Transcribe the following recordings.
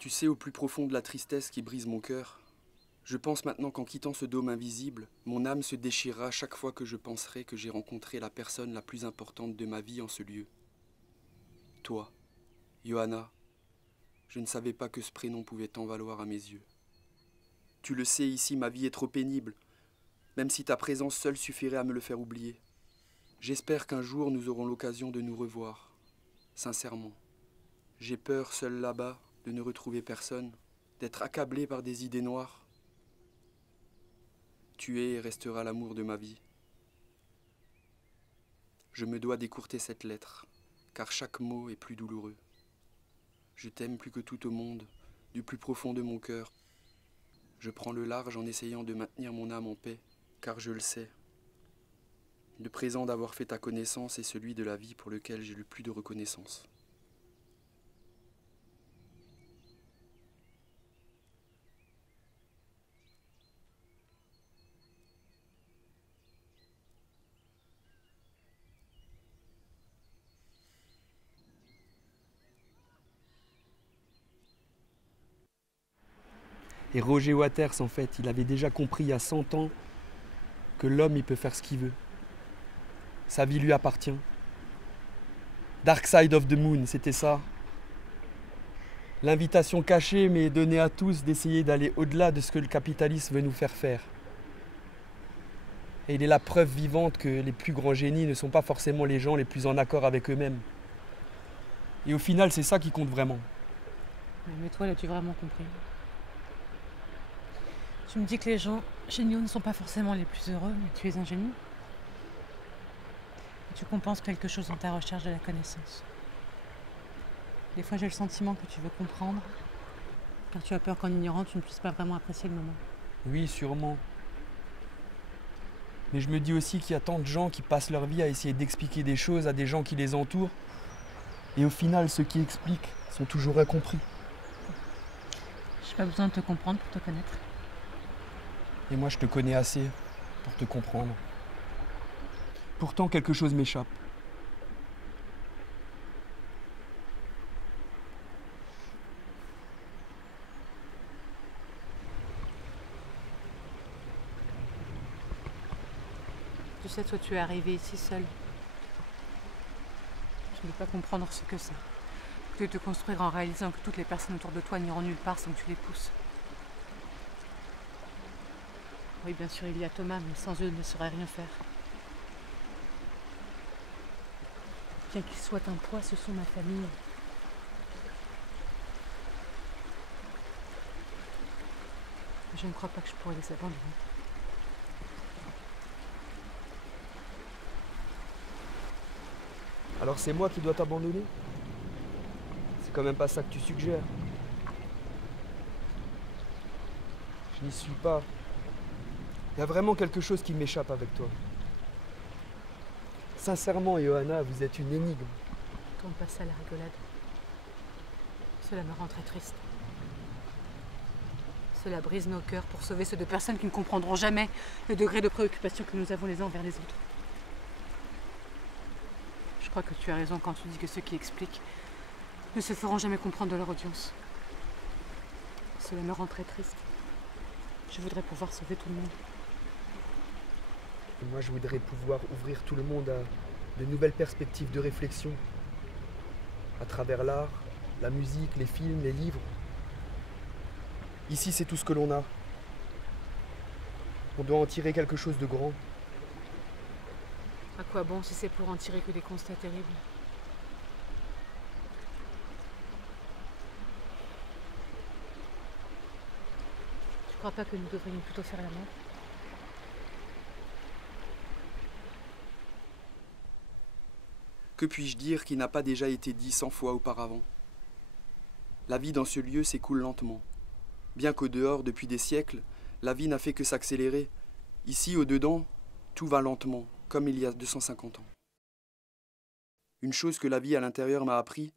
Tu sais, au plus profond de la tristesse qui brise mon cœur, je pense maintenant qu'en quittant ce dôme invisible, mon âme se déchirera chaque fois que je penserai que j'ai rencontré la personne la plus importante de ma vie en ce lieu. Toi, Johanna, je ne savais pas que ce prénom pouvait tant valoir à mes yeux. Tu le sais, ici, ma vie est trop pénible, même si ta présence seule suffirait à me le faire oublier. J'espère qu'un jour nous aurons l'occasion de nous revoir, sincèrement. J'ai peur, seul là-bas, de ne retrouver personne, d'être accablé par des idées noires. Tu es et resteras l'amour de ma vie. Je me dois d'écourter cette lettre, car chaque mot est plus douloureux. Je t'aime plus que tout au monde, du plus profond de mon cœur. Je prends le large en essayant de maintenir mon âme en paix, car je le sais. Le présent d'avoir fait ta connaissance est celui de la vie pour lequel j'ai le plus de reconnaissance. Et Roger Waters, en fait, il avait déjà compris il y a 100 ans que l'homme, il peut faire ce qu'il veut. Sa vie lui appartient. Dark Side of the Moon, c'était ça. L'invitation cachée, mais donnée à tous, d'essayer d'aller au-delà de ce que le capitalisme veut nous faire faire. Et il est la preuve vivante que les plus grands génies ne sont pas forcément les gens les plus en accord avec eux-mêmes. Et au final, c'est ça qui compte vraiment. Mais toi, l'as-tu vraiment compris? Tu me dis que les gens géniaux ne sont pas forcément les plus heureux, mais tu es un génie. Et tu compenses quelque chose dans ta recherche de la connaissance. Des fois, j'ai le sentiment que tu veux comprendre, car tu as peur qu'en ignorant, tu ne puisses pas vraiment apprécier le moment. Oui, sûrement. Mais je me dis aussi qu'il y a tant de gens qui passent leur vie à essayer d'expliquer des choses à des gens qui les entourent. Et au final, ceux qui expliquent sont toujours incompris. J'ai pas besoin de te comprendre pour te connaître. Et moi, je te connais assez pour te comprendre. Pourtant, quelque chose m'échappe. Tu sais, toi, tu es arrivé ici seul. Tu ne peux pas comprendre ce que c'est. Que de te construire en réalisant que toutes les personnes autour de toi n'iront nulle part sans que tu les pousses. Oui, bien sûr, il y a Thomas, mais sans eux, il ne saurait rien faire. Bien qu'ils soient un poids, ce sont ma famille. Je ne crois pas que je pourrais les abandonner. Alors c'est moi qui dois t'abandonner? C'est quand même pas ça que tu suggères. Je n'y suis pas. Il y a vraiment quelque chose qui m'échappe avec toi. Sincèrement, Johanna, vous êtes une énigme. Tourne pas ça à la rigolade. Cela me rend très triste. Cela brise nos cœurs pour sauver ceux de personnes qui ne comprendront jamais le degré de préoccupation que nous avons les uns envers les autres. Je crois que tu as raison quand tu dis que ceux qui expliquent ne se feront jamais comprendre de leur audience. Cela me rend très triste. Je voudrais pouvoir sauver tout le monde. Et moi, je voudrais pouvoir ouvrir tout le monde à de nouvelles perspectives de réflexion. À travers l'art, la musique, les films, les livres. Ici, c'est tout ce que l'on a. On doit en tirer quelque chose de grand. À quoi bon si c'est pour en tirer que des constats terribles? Tu crois pas que nous devrions plutôt faire l'amour? Que puis-je dire qui n'a pas déjà été dit 100 fois auparavant? La vie dans ce lieu s'écoule lentement. Bien qu'au dehors, depuis des siècles, la vie n'a fait que s'accélérer. Ici, au dedans, tout va lentement, comme il y a 250 ans. Une chose que la vie à l'intérieur m'a appris,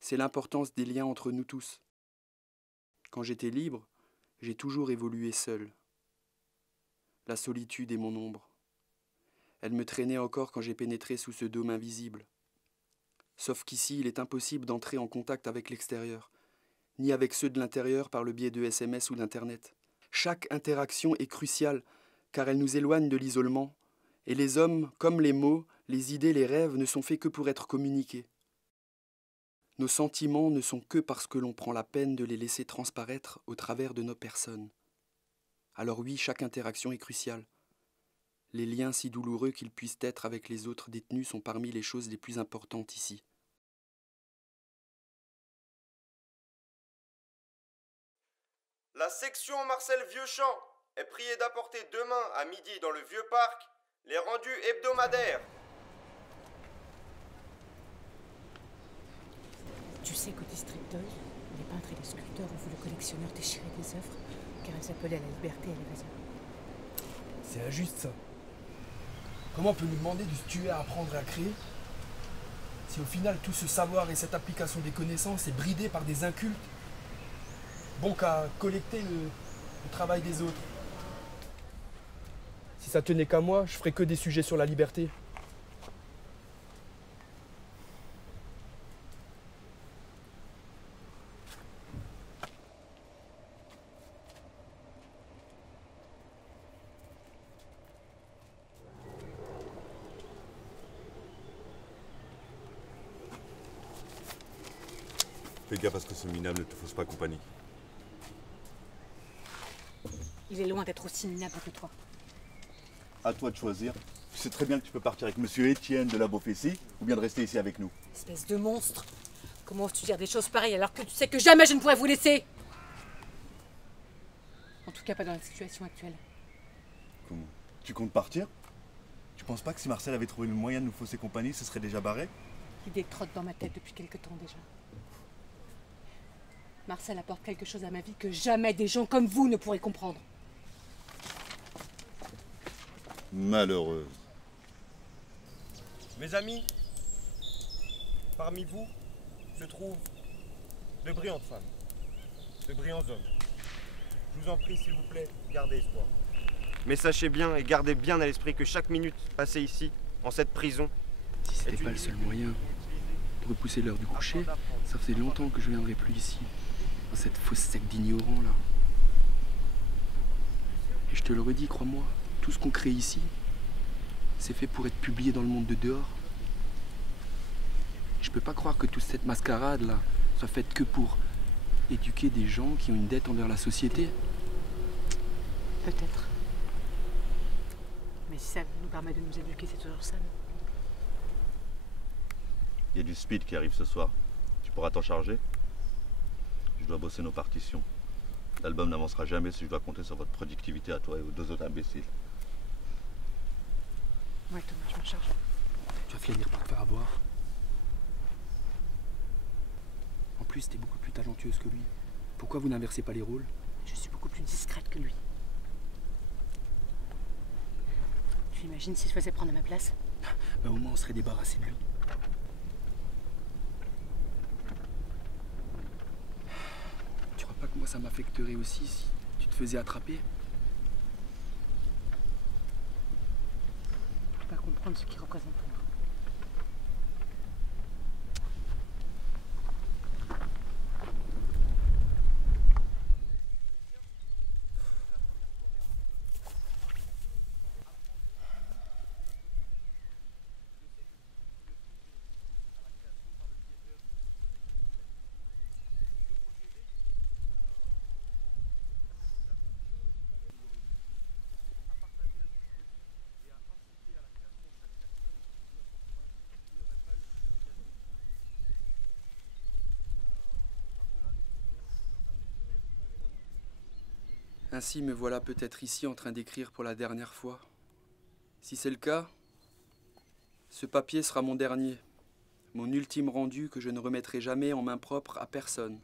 c'est l'importance des liens entre nous tous. Quand j'étais libre, j'ai toujours évolué seul. La solitude est mon ombre. Elle me traînait encore quand j'ai pénétré sous ce dôme invisible. Sauf qu'ici, il est impossible d'entrer en contact avec l'extérieur, ni avec ceux de l'intérieur par le biais de SMS ou d'Internet. Chaque interaction est cruciale, car elle nous éloigne de l'isolement, et les hommes, comme les mots, les idées, les rêves, ne sont faits que pour être communiqués. Nos sentiments ne sont que parce que l'on prend la peine de les laisser transparaître au travers de nos personnes. Alors oui, chaque interaction est cruciale. Les liens si douloureux qu'ils puissent être avec les autres détenus sont parmi les choses les plus importantes ici. La section Marcel Vieuxchamp est priée d'apporter demain à midi dans le Vieux Parc les rendus hebdomadaires. Tu sais qu'au district d'Oil, les peintres et les sculpteurs ont vu le collectionneur déchirer des œuvres car elles appelaient à la liberté et à l'évasion. C'est injuste ça. Comment on peut nous demander de se tuer à apprendre et à créer si au final tout ce savoir et cette application des connaissances est bridé par des incultes bon qu'à collecter le travail des autres. Si ça tenait qu'à moi, je ferais que des sujets sur la liberté. Fais gaffe à ce que ce minable ne te fausse pas compagnie. Il est loin d'être aussi minable que toi. À toi de choisir. Tu sais très bien que tu peux partir avec monsieur Étienne de la Beaufessie ou bien de rester ici avec nous. Espèce de monstre! Comment oses-tu dire des choses pareilles alors que tu sais que jamais je ne pourrais vous laisser? En tout cas pas dans la situation actuelle. Comment? Tu comptes partir? Tu penses pas que si Marcel avait trouvé le moyen de nous fausser compagnie, ce serait déjà barré? L'idée trotte dans ma tête depuis quelque temps déjà. Marcel apporte quelque chose à ma vie que jamais des gens comme vous ne pourraient comprendre. Malheureuse. Mes amis, parmi vous se trouvent de brillantes femmes, de brillants hommes. Je vous en prie, s'il vous plaît, gardez espoir. Mais sachez bien et gardez bien à l'esprit que chaque minute passée ici, en cette prison, Si c'était pas le seul moyen de repousser l'heure du coucher, ça faisait longtemps que je viendrais plus ici, dans cette fosse secte d'ignorants là. Et je te le redis, crois-moi, tout ce qu'on crée ici, c'est fait pour être publié dans le monde de dehors. Je peux pas croire que toute cette mascarade là soit faite que pour éduquer des gens qui ont une dette envers la société. Peut-être. Mais si ça nous permet de nous éduquer, c'est toujours ça. Il y a du speed qui arrive ce soir. Tu pourras t'en charger? Je dois bosser nos partitions. L'album n'avancera jamais si je dois compter sur votre productivité à toi et aux deux autres imbéciles. Ouais, Thomas, je m'en charge. Tu vas finir par te faire avoir. En plus, t'es beaucoup plus talentueuse que lui. Pourquoi vous n'inversez pas les rôles? Je suis beaucoup plus discrète que lui. Tu imagines s'il se faisait prendre à ma place? Bah, au moins, on serait débarrassé de lui. Tu crois pas que moi, ça m'affecterait aussi si tu te faisais attraper? Je peux pas comprendre ce qu'il représente pour moi. Ainsi me voilà peut-être ici en train d'écrire pour la dernière fois. Si c'est le cas, ce papier sera mon dernier, mon ultime rendu que je ne remettrai jamais en main propre à personne.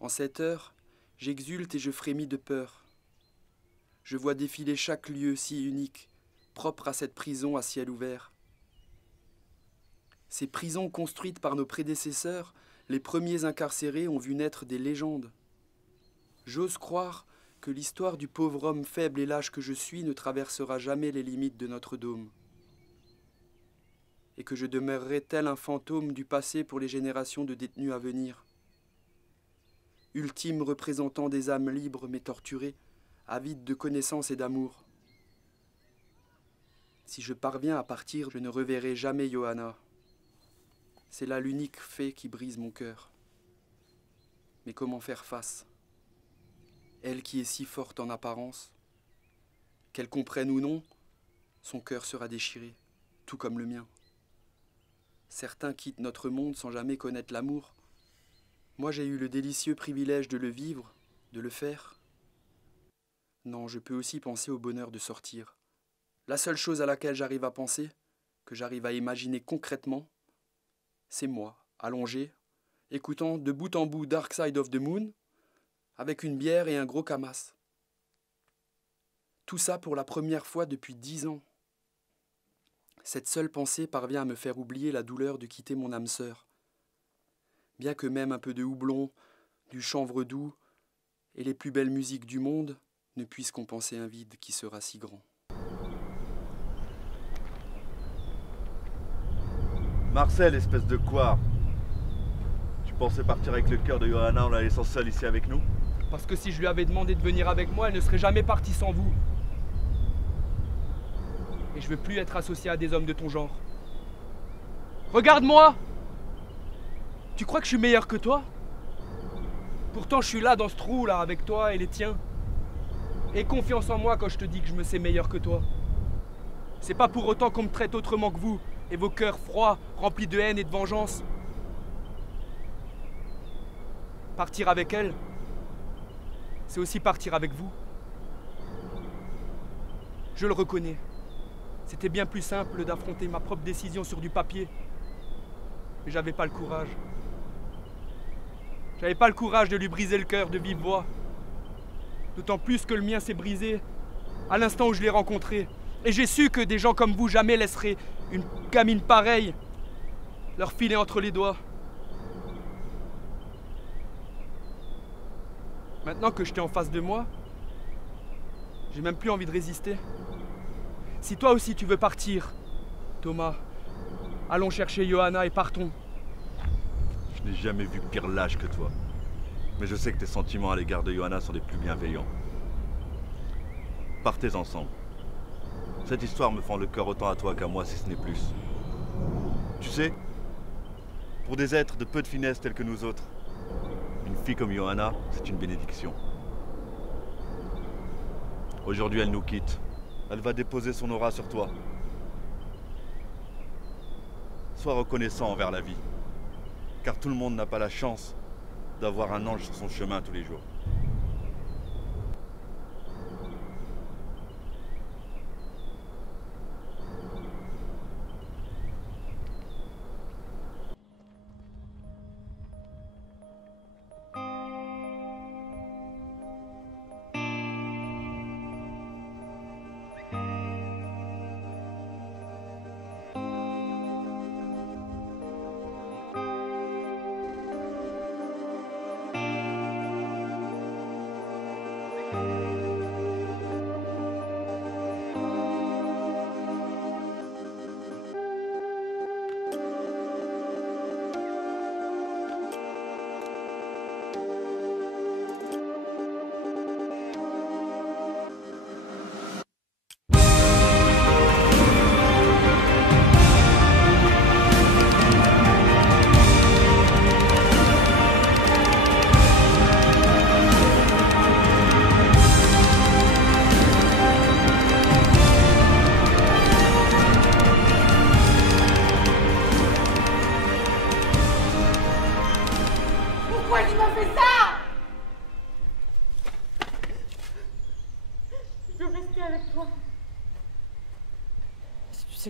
En cette heure, j'exulte et je frémis de peur. Je vois défiler chaque lieu si unique, propre à cette prison à ciel ouvert. Ces prisons construites par nos prédécesseurs, les premiers incarcérés ont vu naître des légendes. J'ose croire que l'histoire du pauvre homme faible et lâche que je suis ne traversera jamais les limites de notre dôme. Et que je demeurerai tel un fantôme du passé pour les générations de détenus à venir. ultime représentant des âmes libres mais torturées, avides de connaissances et d'amour. Si je parviens à partir, je ne reverrai jamais Johanna. C'est là l'unique fait qui brise mon cœur. Mais comment faire face? Elle qui est si forte en apparence, qu'elle comprenne ou non, son cœur sera déchiré, tout comme le mien. Certains quittent notre monde sans jamais connaître l'amour. Moi, j'ai eu le délicieux privilège de le vivre, de le faire. Non, je peux aussi penser au bonheur de sortir. La seule chose à laquelle j'arrive à penser, que j'arrive à imaginer concrètement, c'est moi, allongé, écoutant de bout en bout Dark Side of the Moon, avec une bière et un gros camas. Tout ça pour la première fois depuis 10 ans. Cette seule pensée parvient à me faire oublier la douleur de quitter mon âme sœur. Bien que même un peu de houblon, du chanvre doux et les plus belles musiques du monde ne puissent compenser un vide qui sera si grand. Marcel, espèce de quoi? Tu pensais partir avec le cœur de Johanna en la laissant seule ici avec nous? Parce que si je lui avais demandé de venir avec moi, elle ne serait jamais partie sans vous. Et je veux plus être associé à des hommes de ton genre. Regarde-moi! Tu crois que je suis meilleur que toi? Pourtant je suis là dans ce trou là avec toi et les tiens. Aie confiance en moi quand je te dis que je me sais meilleur que toi. C'est pas pour autant qu'on me traite autrement que vous et vos cœurs froids, remplis de haine et de vengeance. Partir avec elle, c'est aussi partir avec vous. Je le reconnais. C'était bien plus simple d'affronter ma propre décision sur du papier. Mais j'avais pas le courage. J'avais pas le courage de lui briser le cœur de vive voix. D'autant plus que le mien s'est brisé à l'instant où je l'ai rencontré. Et j'ai su que des gens comme vous jamais laisseraient une gamine pareille leur filer entre les doigts. Maintenant que je t'ai en face de moi, j'ai même plus envie de résister. Si toi aussi tu veux partir, Thomas, allons chercher Johanna et partons. Je n'ai jamais vu pire lâche que toi. Mais je sais que tes sentiments à l'égard de Johanna sont des plus bienveillants. Partez ensemble. Cette histoire me fend le cœur autant à toi qu'à moi, si ce n'est plus. Tu sais, pour des êtres de peu de finesse tels que nous autres, une fille comme Johanna, c'est une bénédiction. Aujourd'hui, elle nous quitte. Elle va déposer son aura sur toi. Sois reconnaissant envers la vie, car tout le monde n'a pas la chance d'avoir un ange sur son chemin tous les jours.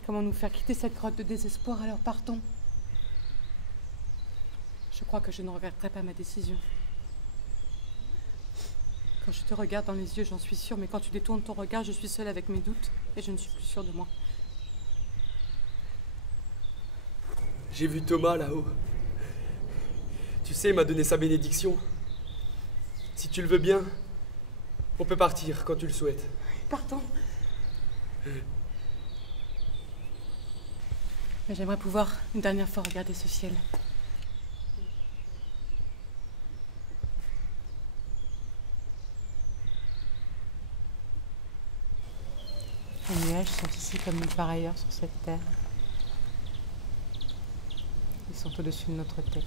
Comment nous faire quitter cette grotte de désespoir, alors partons. Je crois que je ne regretterai pas ma décision. Quand je te regarde dans les yeux, j'en suis sûre, mais quand tu détournes ton regard, je suis seule avec mes doutes et je ne suis plus sûre de moi. J'ai vu Thomas là-haut. Tu sais, il m'a donné sa bénédiction. Si tu le veux bien, on peut partir quand tu le souhaites. Partons. Mais j'aimerais pouvoir une dernière fois regarder ce ciel. part ailleurs sur cette terre. Ils sont au-dessus de notre tête.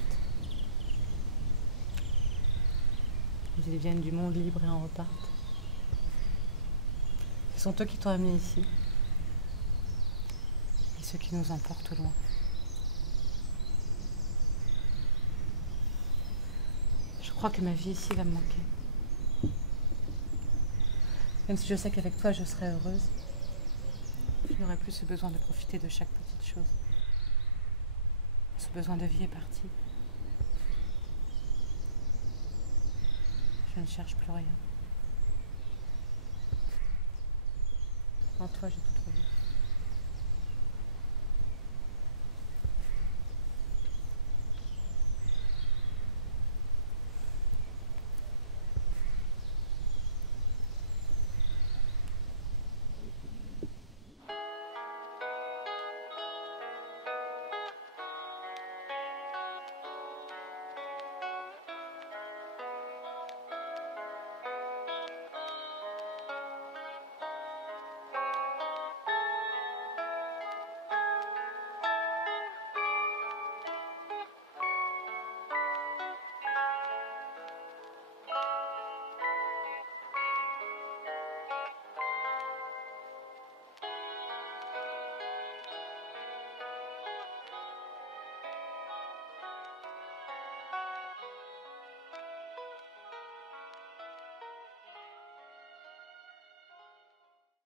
Ils viennent du monde libre et en repartent. Ce sont eux qui t'ont amené ici. Et ceux qui nous emportent loin. Je crois que ma vie ici va me manquer. Même si je sais qu'avec toi, je serai heureuse, je n'aurai plus ce besoin de profiter de chaque petite chose. Ce besoin de vie est parti. Je ne cherche plus rien. En toi, j'ai tout trouvé.